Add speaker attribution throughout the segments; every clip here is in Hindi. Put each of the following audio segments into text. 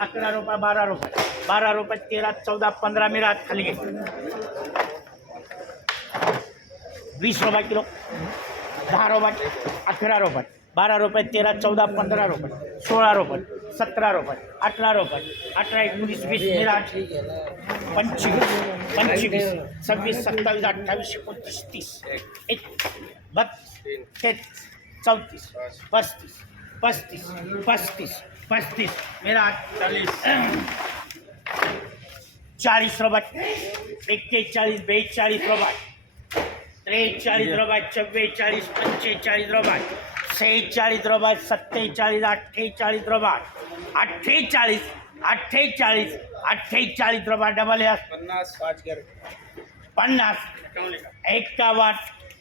Speaker 1: अकरा रुपये, बारा रुपये। बारा रुपये तेरह चौदह पंद्रह पंधरा रात खाली घे। वीस रुपये किलो। दहा रुपये, अकरा रुपये। बारह रुपये तेरह चौदह पंद्रह रुपये। सोलह रुपये। सतरा रुपये अठरा रुपये. अठरा एकोणीस वीस मिळाट पंचवीस पंचवीस सव्वीस सत्तावीस अठ्ठावीस एकोणतीस तीस एक बत्तीस चौतीस पस्तीस पस्तीस पस्तीस पस्तीस. मेरा चालीस चाळीस रुपये. एक्केचाळीस बेचाळीस रुपये. त्रेचाळीस रुपये चव्वेचाळीस पंचेचाळीस रुपये. सेहेचाळीस रुपये सत्तेचाळीस अठ्ठेचाळीस रुपये अठ्ठेचाळीस अठ्ठेचाळीस अठ्ठेचाळीस रुपये डबल एस
Speaker 2: पन्नास पाच
Speaker 1: पन्नास एकावन्न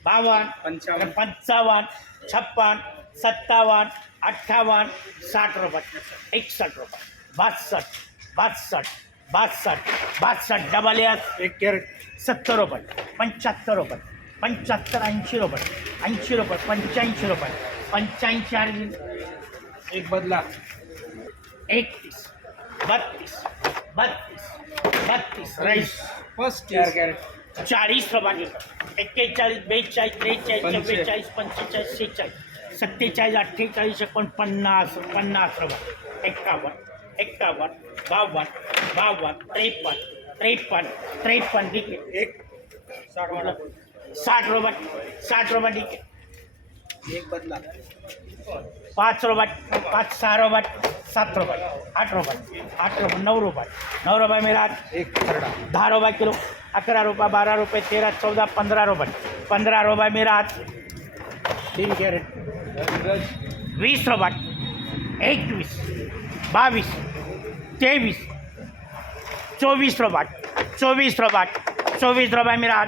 Speaker 1: बावन्न
Speaker 2: पंचावन्न.
Speaker 1: पंचावन्न छप्पन सत्तावन्न अठ्ठावन्न साठ रुपये एकसष्ट रुपये बासष्ट बासष्ट बासष्ट बासष्ट डबल एस
Speaker 2: एक कॅरेट.
Speaker 1: सत्तर रुपये पंच्याहत्तर रुपये पंच्याहत्तर ऐंशी रुपये ऐंशी रुपये पंच्याऐंशी रुपये पंच्याऐंशी आणि
Speaker 2: एक बदला.
Speaker 1: एकतीस बत्तीस बत्तीस बत्तीस राईस.
Speaker 2: फर्स्ट चार कॅरेट.
Speaker 1: चाळीस रुपये एक्केचाळीस बेचाळीस त्रेचाळीस चव्वेचाळीस पंचेचाळीस शेहेचाळीस सत्तेचाळीस अठ्ठेचाळीस एकोणपन्नास पन्नास रुपये एक्कावन्न एक्कावन्न बावन्न बावन्न त्रेपन्न त्रेपन्न त्रेपन्न ठीक आहे
Speaker 2: एक. साठ
Speaker 1: साठ रुपये साठ रुपये ठीक आहे
Speaker 2: एक बदला
Speaker 1: पाच रुपये पाच सहा रुपये सात रुपये आठ आठ रुपये नऊ रुपये नऊ रुपये मेरा
Speaker 2: एक खरडा।
Speaker 1: दहा रुपये किलो अकरा रुपये बारा रुपये तेरा चौदा पंधरा रुपये पंधरा रुपये मेरा
Speaker 2: तीन कॅरेट।
Speaker 1: वीस रुपये एकवीस बावीस तेवीस चोवीस रुपये चोवीस रुपये चोवीस रुपये मेरा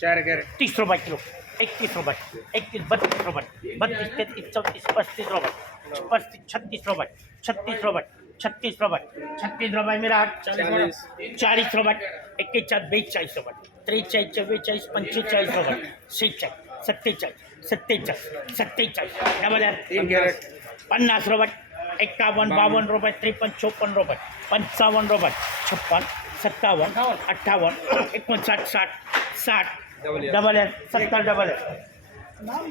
Speaker 2: चार कॅरेट।
Speaker 1: तीस रुपये किलो। एकतीस रुपये एकतीस बत्तीस रुपये बत्तीस तेहतीस चौतीस पस्तीस रुपये पस्तीस छत्तीस रुपये छत्तीस रुपये छत्तीस रुपये छत्तीस रुपये मेरा
Speaker 2: चाळीस.
Speaker 1: चाळीस रुपये एक्केचाळीस बेचाळीस रुपये त्रेचाळीस चव्वेचाळीस पंचेचाळीस रुपये शेहेचाळीस सत्तेचाळीस सत्तेचाळीस सत्तेचाळीस डबल आर
Speaker 2: तीन कॅरेट
Speaker 1: पन्नास रुपये एक्कावन्न बावन्न रुपये त्रेपन्न चोपन्न रुपये पंचावन्न रुपये छप्पन सत्तावन्न अठ्ठावन्न एकोणसाठ साठ साठ
Speaker 2: डबल.
Speaker 1: डबल सत्तर डबल एस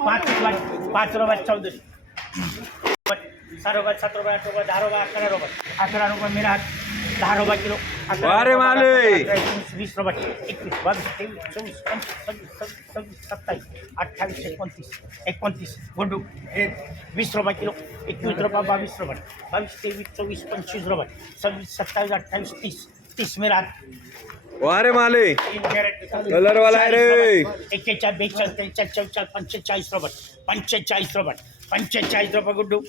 Speaker 1: पाच रुपये पाच रुपये रुपये सात रुपये आठ रुपये दहा रुपये अकरा रुपये. अकरा रुपये मिरा दहा रुपये किलो. अकरा
Speaker 3: अरे
Speaker 1: रुपये,
Speaker 3: माले.
Speaker 1: बारा, पंधरा, एकोणीस वीस रुपये एकवीस बावीस तेवीस चोवीस पंचवीस सव्वीस सव्वीस सव्वीस सत्तावीस अठ्ठावीस एकोणतीस एकोणतीस गुंडू
Speaker 2: एक
Speaker 1: वीस रुपये किलो एकवीस रुपये बावीस रुपये बावीस तेवीस चोवीस पंचवीस रुपये सव्वीस सत्तावीस अठ्ठावीस तीस तीस मिरा
Speaker 3: वारे माले कलर वाला आहे रे
Speaker 1: एक्केचाळीस बेचाळीस त्रेचाळीस चौचाळीस पंचेचाळीस रुपये पंचेचाळीस रुपये पंचेचाळीस रुपये गुड्डू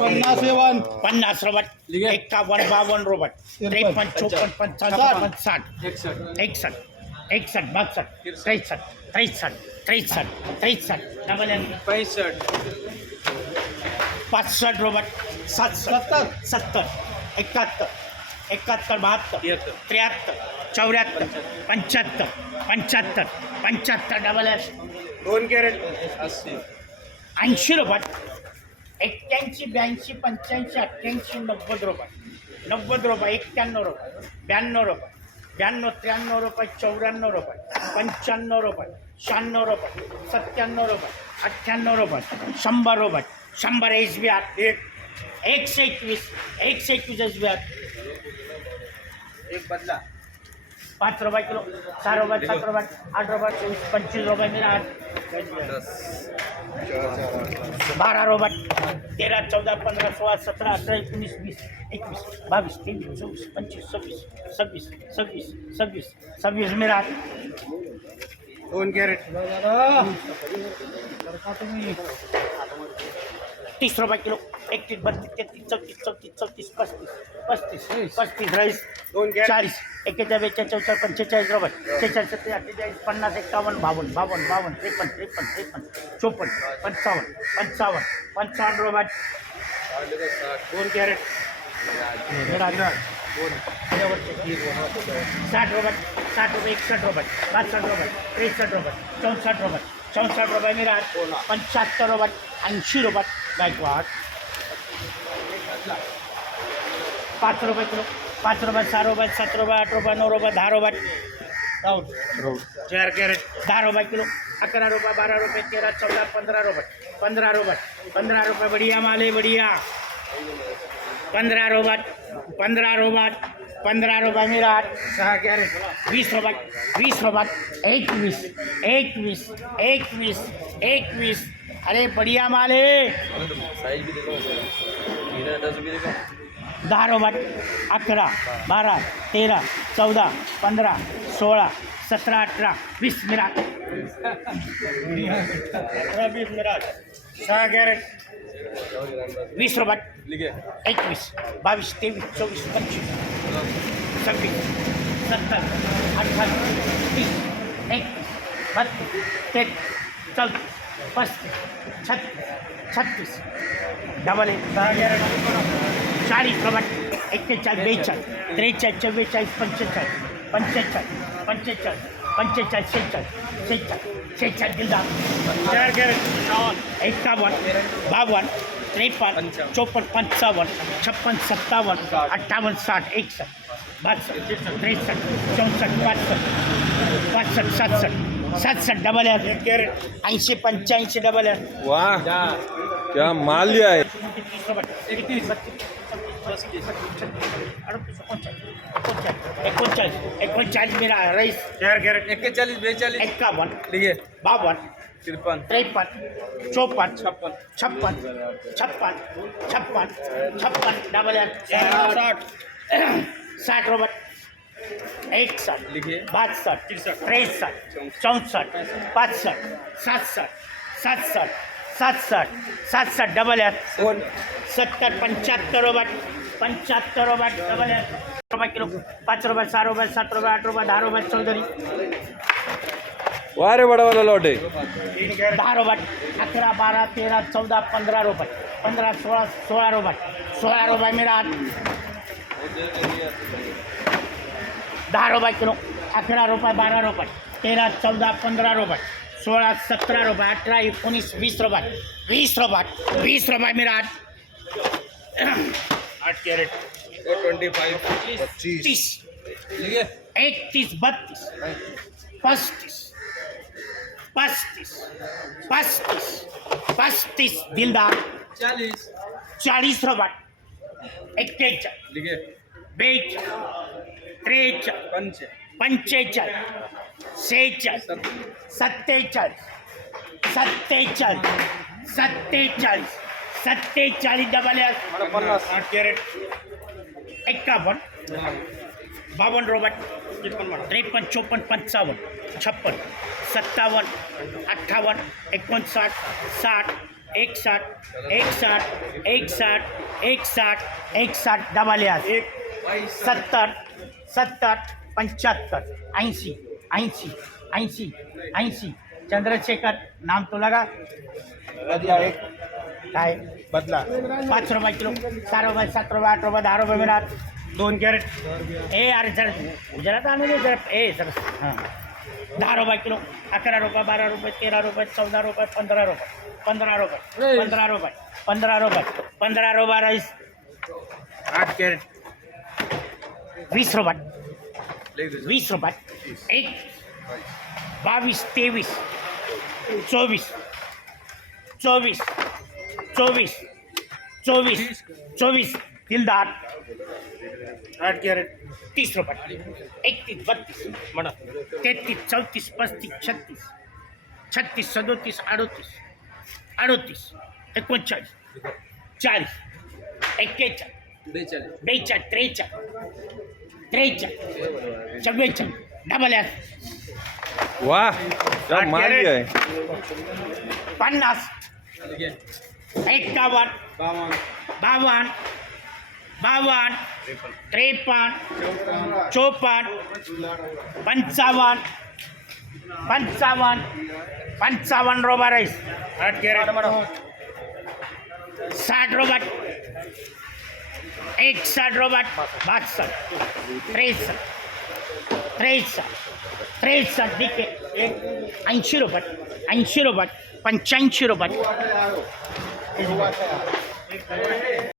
Speaker 2: पन्नास एवन
Speaker 1: पन्नास रुपये एक्कावन्न बावन्न रुपये त्रेपन्न चोपन्न पंचावन्न साठ
Speaker 2: एकसष्ट
Speaker 1: एकसष्ट बासष्ट त्रेसष्ट त्रेसष्ट त्रेसष्ट त्रेसष्ट डबल एन
Speaker 2: पैंसष्ट
Speaker 1: पासष्ट रुपये सातसष्ट सत्तर एकाहत्तर एकाहत्तर बहात्तर
Speaker 2: त्र्याहत्तर.
Speaker 1: चौऱ्याहत्तर पंच्याहत्तर पंच्याहत्तर पंच्याहत्तर डबल एस
Speaker 2: दोन कॅरेट.
Speaker 1: ऐंशी रुपये. एक्क्याऐंशी ब्याऐंशी पंच्याऐंशी अठ्ठ्याऐंशी नव्वद रुपये. नव्वद रुपये एक्क्याण्णव रुपये ब्याण्णव रुपये ब्याण्णव त्र्याण्णव रुपये चौऱ्याण्णव रुपये पंच्याण्णव रुपये शहाण्णव रुपये सत्त्याण्णव रुपये अठ्ठ्याण्णव रुपये शंभर रुपये शंभर एस बी आर एक. एकशे एकवीस एकशे एकवीस एस बी आर
Speaker 2: एक बदला.
Speaker 1: पाच रुपये किलो सहा रुपये सात रुपये आठ रुपये चोवीस पंचवीस रुपये मिळा बारा रुपये तेरा चौदा पंधरा सोळा सतरा अठरा एकोणीस वीस एकवीस बावीस तेवीस चोवीस पंचवीस सव्वीस सव्वीस सव्वीस सव्वीस सव्वीस मिळा
Speaker 2: दोन कॅरेट
Speaker 1: तीस रुपये किलो। एकतीस बत्तीस तेहतीस चौतीस चौतीस चौतीस पस्तीस पस्तीस पस्तीस राईस चाळीस एकेचाळीस बेचाळीस चौचाळीस पंचेचाळीस रुपये शेहेचाळीस सत्तेचाळीस अठ्ठेचाळीस पन्नास एकावन्न बावन्न बावन्न बावन्न त्रेपन्न त्रेपन्न त्रेपन्न चोपन्न पंचावन्न पंचावन्न पंचावन्न रुपये
Speaker 2: दोन कॅरेट.
Speaker 1: साठ रुपये साठ रुपये एकसठ रुपये बासष्ट रुपये त्रेसष्ट रुपये चौसष्ट रुपये चौसष्ट रुपये मिराज पंच्याहत्तर रुपये ऐंशी रुपये. गायकवाड पाच रुपये किलो पाच रुपये सहा रुपये सात रुपये आठ रुपये नऊ रुपये दहा रुपये राऊंड
Speaker 2: चार कॅरेट
Speaker 1: दहा रुपये किलो अकरा रुपये बारा रुपये तेरा चौदा पंधरा रुपये पंधरा रुपये पंधरा रुपये बढ़िया माल है बढ़िया। पंधरा रुपये पंधरा रुपये पंधरा रुपये मिराट
Speaker 2: सहा कॅरेट
Speaker 1: वीस रुपये वीस रुपये एकवीस एकवीस एकवीस एकवीस अरे बढ़िया माल है। दहा रुपये अकरा बारा तेरा चौदा पंधरा सोळा सतरा अठरा वीस मिराट अठरा वीस मिराट
Speaker 2: सहा कॅरेट।
Speaker 1: वीस रुपये एकवीस बावीस तेवीस चोवीस पंचवीस सव्वीस सत्तर अठ्ठावीस तीस एकतीस बत्तीस तेहतीस चौतीस। पस्तीस छत्तीस छत्तीस डबल एक
Speaker 2: सहा कॅरेट
Speaker 1: चाळीस रुपये एक्केचाळीस बेचाळीस त्रेचाळीस चव्वेचाळीस पंचेचाळीस पंचेचाळीस पंचेचाळीस पंचेचाळीस शेहेचाळीस शेहेचाळीस शेहेचाळीस दिलदार
Speaker 2: चार कॅरेट
Speaker 1: एकावन्न बावन्न त्रेपन्न चोपन्न पंचावन्न छप्पन सत्तावन्न अठ्ठावन्न साठ एकसष्ट बासष्ट सातसष्ट डबल आहे
Speaker 2: एक कॅरेट
Speaker 1: डबल आहे
Speaker 3: वाह क्या माल लिया है
Speaker 1: मेरा रईस
Speaker 4: ठीक आहे
Speaker 1: बावन्न
Speaker 4: त्रेपन्न
Speaker 1: त्रेपन्न
Speaker 4: छप्पन
Speaker 1: छप्पन छप्पन छप्पन छप्पन डबल
Speaker 2: साठ
Speaker 1: साठ रुपये सातसष्ट सातसष्ट सातसष्ट डबल सत्तर। पंच्याहत्तर रुपये पंच्याहत्तर रुपये डबल रुपये किलो पाच रुपये सहा रुपये सात रुपये आठ रुपये दहा रुपये चौधरी.
Speaker 3: वाह रे बड़ा वाला लॉट
Speaker 1: दहा रुपये अकरा बारा तेरा चौदा पंधरा रुपये पंधरा सोळा सोळा रुपये सोळा रुपये मिळा दहा रुपये किलो अकरा रुपये बारा रुपये तेरा चौदा पंधरा रुपये सोळा सतरा रुपये अठरा एकोणीस वीस रुपये वीस रुपये वीस रुपये मिळा
Speaker 2: आठ कॅरेट.
Speaker 4: ट्वेंटी फाइव
Speaker 1: तीस. एकतीस बत्तीस पस्तीस पस्तीस पस्तीस पस्तीस दिलदार.
Speaker 4: चालीस
Speaker 1: चाळीस रुपये. एक्केचाळीस. बेचाळीस. त्रेचाळीस
Speaker 4: पंच
Speaker 1: पंचेचाळीस सेहेचाळीस सत्तेचाळीस सत्तेचाळीस सत्तेचाळीस डबल
Speaker 2: पन्नास. आठ कॅरेट
Speaker 1: एक्कावन्न बावन्न रुपये त्रेपन्न चोपन्न पंचावन्न छप्पन सत्तावन्न अठ्ठावन्न एकोणसाठ साठ एकसाठ एकसाठ एकसाठ एकसाठ एकसाठ डबल
Speaker 2: एक.
Speaker 1: सत्तर सत्तर पंच्याहत्तर ऐसी ऐंशी ऐंशी ऐंशी। चंद्रशेखर नाम तो लगा।
Speaker 2: बदला एक।
Speaker 1: काय?
Speaker 2: बदला।
Speaker 1: पाच रुपये किलो। सहा रुपये सात रुपये आठ रुपये दहा रुपये मिळात
Speaker 2: दोन कॅरेट।
Speaker 1: ए अरे सर गुजरात आणू दे जरा. ए सर हाँ. दहा रुपये किलो. अकरा रुपये बारा रुपये तेरा रुपये चौदा रुपये पंधरा रुपये. पंधरा रुपये. पंधरा रुपये. पंधरा रुपये. पंधरा रुपये राईस
Speaker 2: आठ कॅरेट.
Speaker 4: लिख दीजिए
Speaker 1: वीस रुपये एक बावीस तेवीस चोवीस चोवीस चोवीस चोवीस चोवीस दिलदार।
Speaker 2: आठ कॅरेट
Speaker 1: तीस रुपये। एकतीस बत्तीस म्हणा तेहतीस चौतीस पस्तीस छत्तीस छत्तीस सदोतीस अडोतीस अडोतीस एकोणचाळीस चालीस एक्केचाळीस
Speaker 4: बेचाळीस
Speaker 1: चव्वेचाळीस डबल एस
Speaker 3: वाह क्या लिया है।
Speaker 1: पन्नास। एक्कावन्न
Speaker 4: बावन।
Speaker 1: बावन्न बावन्न त्रेपन्न चोपन्न पंचावन्न पंचावन्न पंचावन्न रोबा राईस साठ रुपये एकसठ रोबट बासष्ट त्रेसष्ट त्रेसष्ट त्रेसष्ट ठीक आहे ऐंशी रुपये ऐंशी रुपये पंच्याऐंशी रुपये